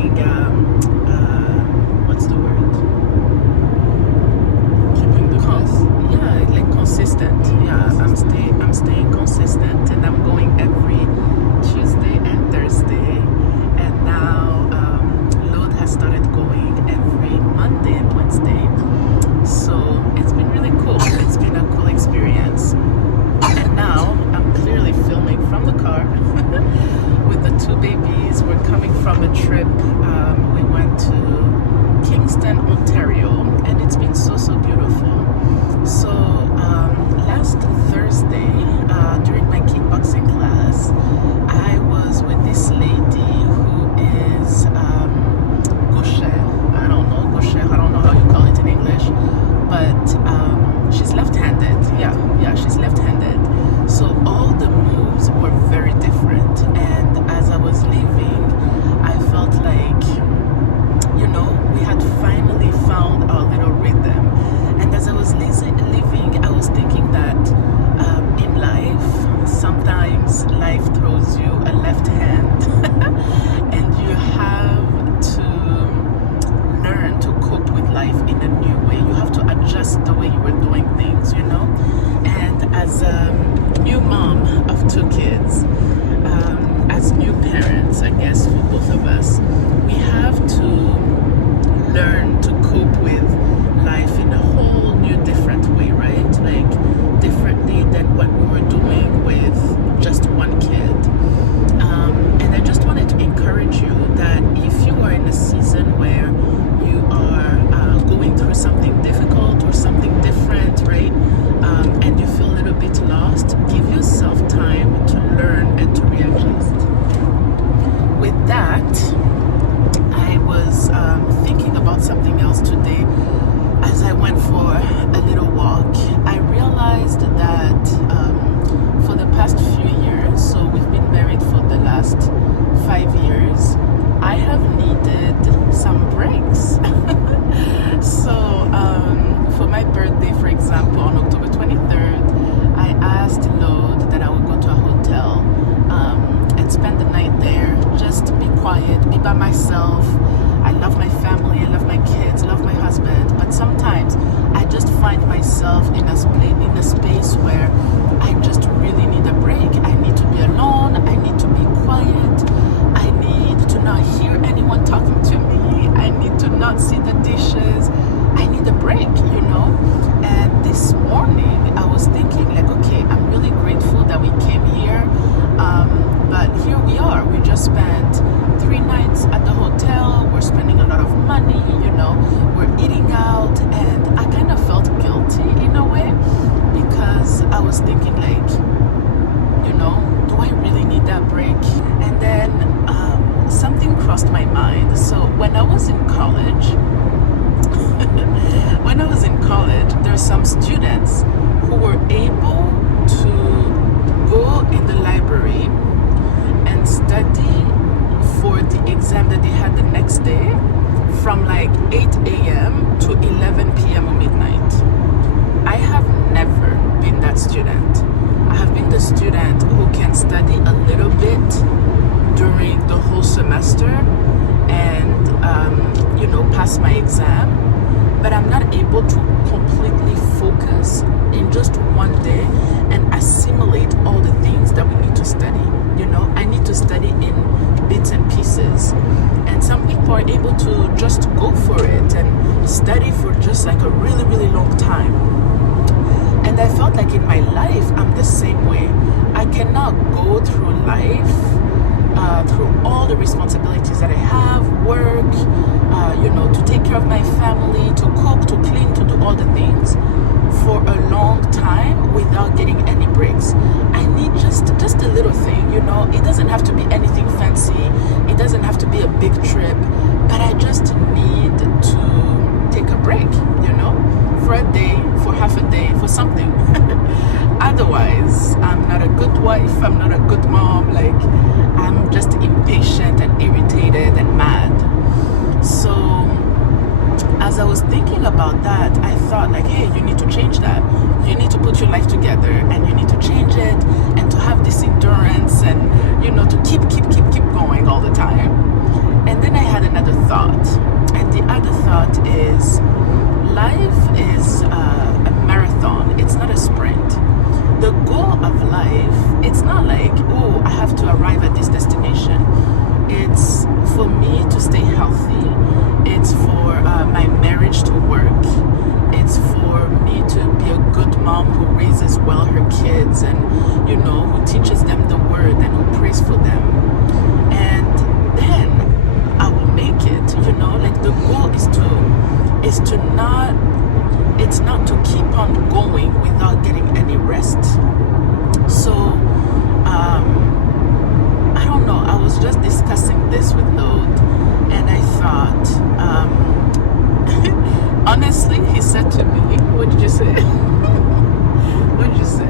staying, what's the word? Keeping the pace. Yeah, like consistent. Yeah, I'm staying consistent, and I'm going every Tuesday and Thursday. And now load has started going every Monday and Wednesday. So it's been really cool. It's been a cool experience. And now I'm clearly filming from the car with the two babies. We're coming from a trip. We went to Kingston, Ontario, and it's been so beautiful. So last Thursday, during my kickboxing class, I was with this lady who is gaucher. I don't know how you call it in English, but she's left-handed. Yeah, she's left-handed. So all the moves were very different, and as I was leaving, I felt like, we had finally found our little rhythm. And as I was leaving, I was thinking that in life, sometimes life throws you a left hand and you have to learn to cope with life in a new way. You have to adjust the way you were doing things, And as a new mom of two kids, as new parents, I guess, for both of us, we have to learn to cope with life in a whole new different way, right? Like differently than what we were doing with just one kid. And I just wanted to encourage you that if you are in a season where you are going through something difficult or something different, right? And you feel a little bit lost, give yourself time to learn and to readjust. With that, I was thinking about something else today. As I went for a little walk, I realized that for the past few years, so we've been married for the last 5 years, I have needed some breaks. So for my birthday, for example, on October 23rd, I asked Lord that I would go to a hotel and spend the night there, just be quiet, be by myself. I love my family, I love my kids, I love my husband, but sometimes I just find myself in a space where I just really need a break. I need to be alone, I need to be quiet, I need to not hear anyone talking to me, I need to not see the dishes, I need a break, And this morning I was thinking like, okay, I'm really grateful that we came here, but here we are. We just spent 3 nights at the hotel. We're spending a lot of money, we're eating out, and I kind of felt guilty in a way because I was thinking like, do I really need that break? And then something crossed my mind. So when I was in college, there's some students who were able to go in the library and study for the exam that they had the next day from like 8 a.m. to 11 p.m. or midnight. I have never been that student. I have been the student who can study a little bit during the whole semester and, pass my exam, but I'm not able to completely focus in just one day and assimilate all the things that we need to study. I need to study in bits and pieces, and some people are able to just go for it and study for just like a really, really long time. And I felt like in my life, I'm the same way. I cannot go through life, through all the responsibilities that I have, work, to take care of my family, to cook, to clean, to do all the things for a long time without getting any breaks. I need just a little thing, It doesn't have to be anything fancy. It doesn't have to be a big trip, but I just need to take a break, for a day, for half a day, for something. Otherwise, I'm not a good wife, I'm not a good mom, like I'm just impatient and irritated and mad. So as I was thinking about that, I thought like, hey, you need to change that. You need to put your life together and you need to change it and to have this endurance and, to keep going all the time. And then I had an to stay healthy. It's for my marriage to work. It's for me to be a good mom who raises well her kids and, you know, who teaches them the word and who prays for them. And then I will make it, you know, like the goal is to not, it's not to keep on going without getting any rest. So, I don't know, I was just discussing this with Lode, and I thought, honestly, he said to me, what did you say? What did you say?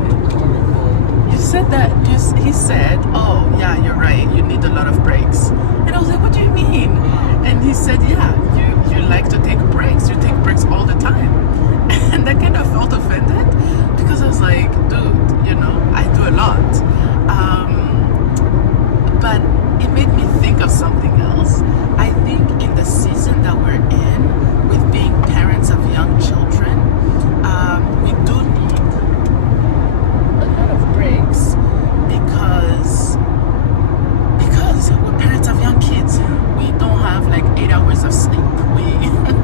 You said that, he said, oh, yeah, you're right, you need a lot of breaks. And I was like, what do you mean? And he said, yeah, you like to take breaks. You take breaks all the time. And I kind of felt offended because I was like, dude, you know, I do a lot. But it made me think of something else. I think in the season that we're in, with being parents of young children, we do need a lot of breaks because we're parents of young kids. We don't have like 8 hours of sleep.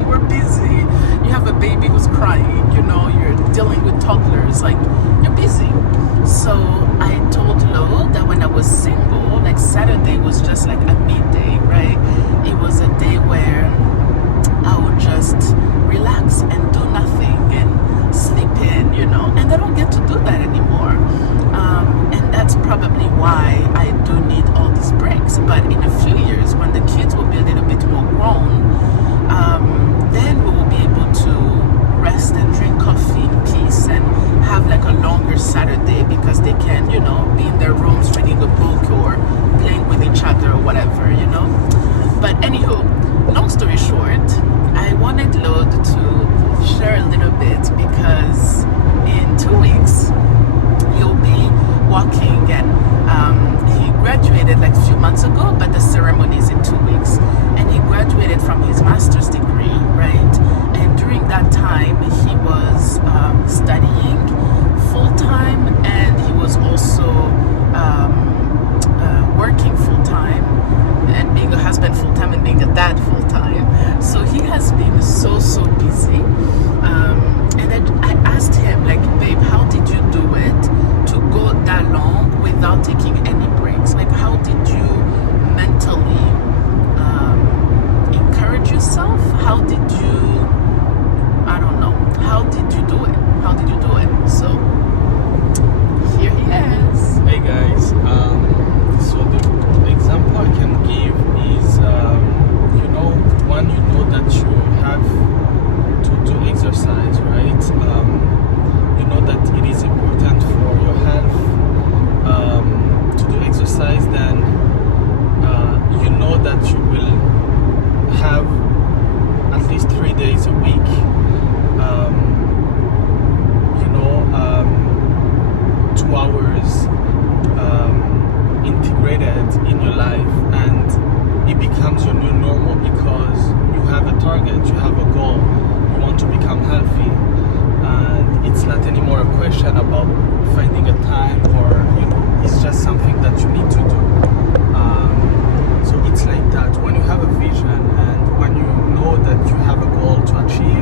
We're busy. You have a baby who's crying, you know, you're dealing with toddlers, like you're busy. So I told Lo that when I was single, like Saturday was just like a midday, right? It was a day where I would just relax and do nothing and sleep in, you know, and I don't get to do that anymore. And that's probably why I do need all these breaks. But in a few years, when the kids will be a little bit more grown, then we will be able to rest and drink coffee in peace and have like a longer Saturday because they can, you know, be in their rooms reading a book or playing with each other or whatever, you know. But anywho, long story short, I wanted Lode to share a little bit because in 2 weeks he'll be walking, and he graduated like a few months ago, but the ceremony is in 2 weeks, and he graduated from his master's degree, right? And during that time he was studying full-time, and he was also working full-time and being a husband full-time and being a dad full-time. So he has been so busy, and I asked him, like, babe, how did you do it to go that long without taking any breaks? Like, how did you mentally encourage yourself? How did you, I don't know, how did you do it? How did you do it? So here he is. Hey guys, so the example I can give is, you know, when you know that you have to do exercise, right? You know that it is important for your health to do exercise, then you know that you will have at least 3 days a week, you know, 2 hours integrated in your life, and it becomes your new normal because you have a target, you have a goal, you want to become healthy, and it's not anymore a question about finding a time, or, you know, it's just something that you need to do. So it's like that when you have a vision and when you know that you have a goal to achieve,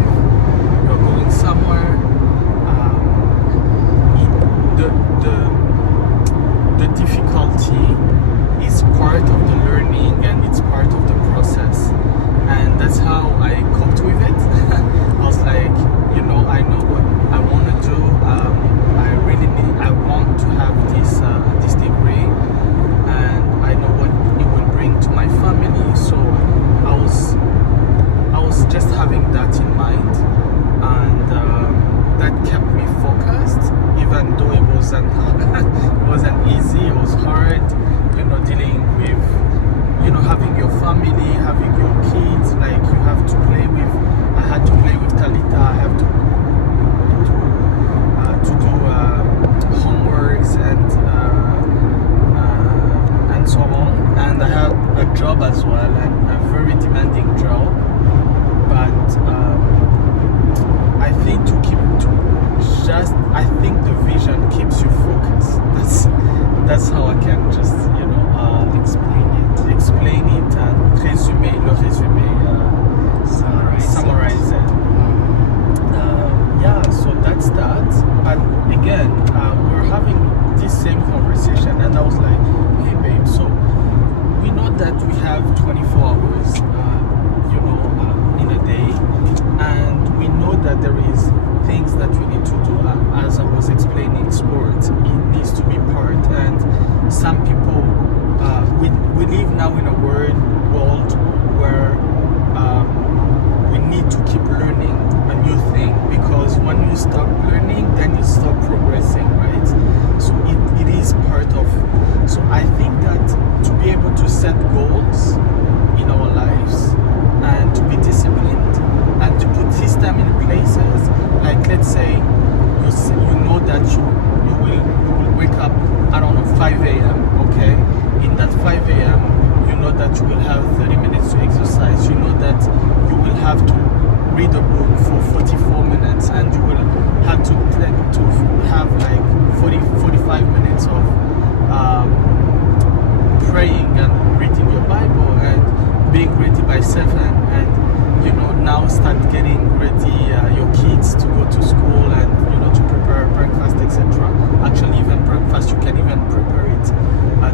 7 and now start getting ready your kids to go to school and to prepare breakfast, etc. Actually, even breakfast you can even prepare it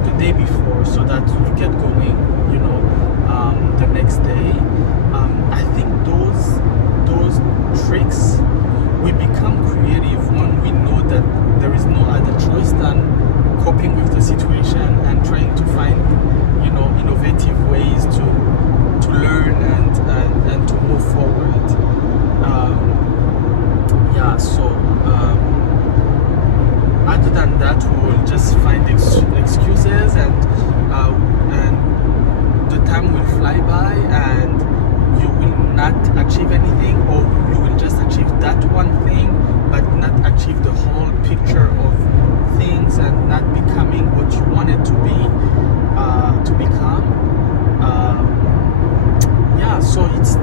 the day before so that you get going the next day. I think those tricks, we become creative when we know that there is no other choice than coping with the situation and trying to find innovative ways to learn and to move forward. So other than that, we will just find excuses and the time will fly by and you will not achieve anything, or you will just achieve that one thing but not achieve the whole picture of things and not becoming what you wanted to be, to become. So it's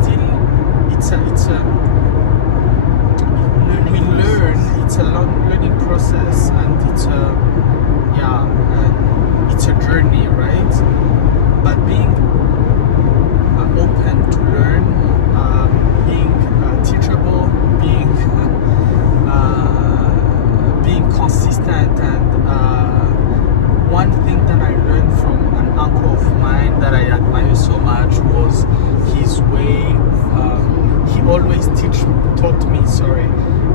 we learn. It's a long learning process, and it's a journey, right? But being open to learn, being teachable, being consistent, and one thing that I learned from an uncle of mine that I admire so much was his way. He always taught me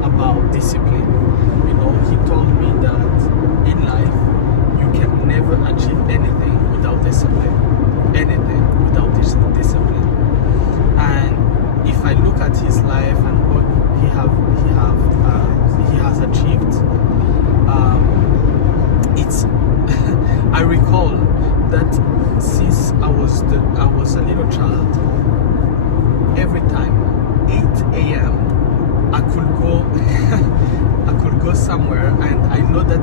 about discipline. He told me that in life you can never achieve anything without discipline. Anything without discipline. And if I look at his life and what he has achieved, it's I recall that since I was a little child, every time 8 a.m. I could go somewhere, and I know that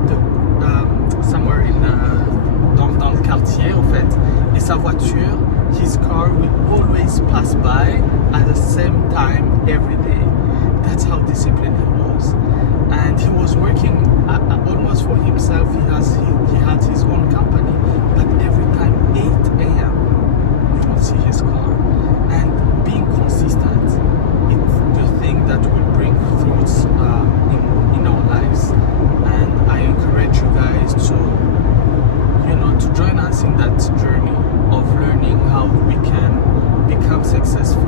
somewhere in dans le quartier, en fait, et sa voiture, his car will always pass by at the same time every day. That's how disciplined he was, and he was working almost for himself. He had his own company, but every time 8 a.m. you will see his car, and being consistent, it's the thing that will bring fruits in our lives. And I encourage you guys to join us in that journey of learning how we can become successful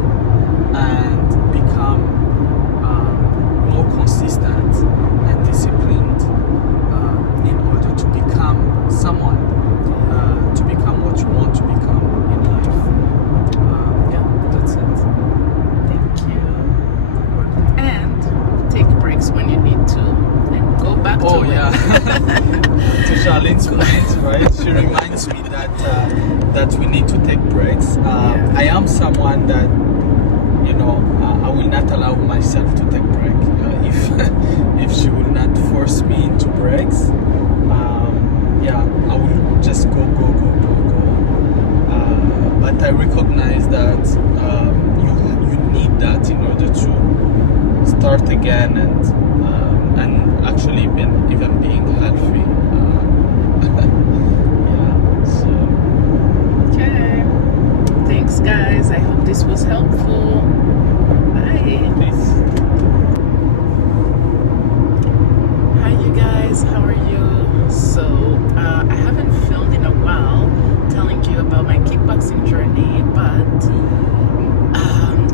and become more consistent and disciplined in order to become someone, to become what you want to become in life. That's it. Thank you. And take breaks when you need to, and go back to it. To Charlene's point, right? She reminds me that we need to take breaks. I am someone that I will not allow myself to take break. If she will not force me into breaks, I will just go. But I recognize that you need that in order to start again and actually even being healthy. Okay. Thanks, guys. I hope this was helpful. Bye. Peace. Hi, you guys. How are you? So, I haven't filmed in a while telling you about my kickboxing journey, but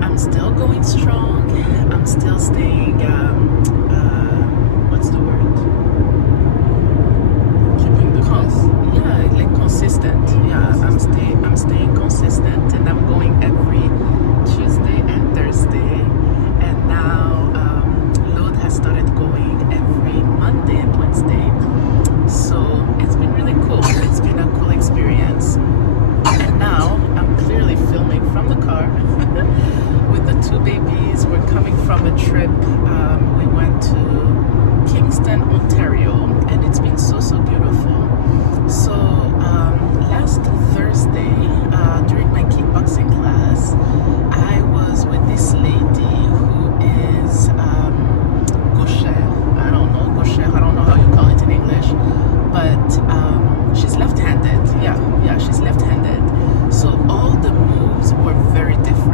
I'm still going strong. I'm still staying, what's the word? Keeping the pace. Consistent. I'm staying consistent, and I'm going every Tuesday and Thursday. And now load has started going every Monday and Wednesday. So it's been really cool. It's been a cool experience. And now I'm clearly filming from the car with the two babies. We're coming from a trip. We went to Kingston, Ontario, and it's been so beautiful. So last Thursday, during my kickboxing class, I was with this lady who is gaucher. I don't know how you call it in English, but she's left-handed. Yeah, she's left-handed. So all the moves were very different.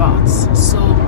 thoughts. So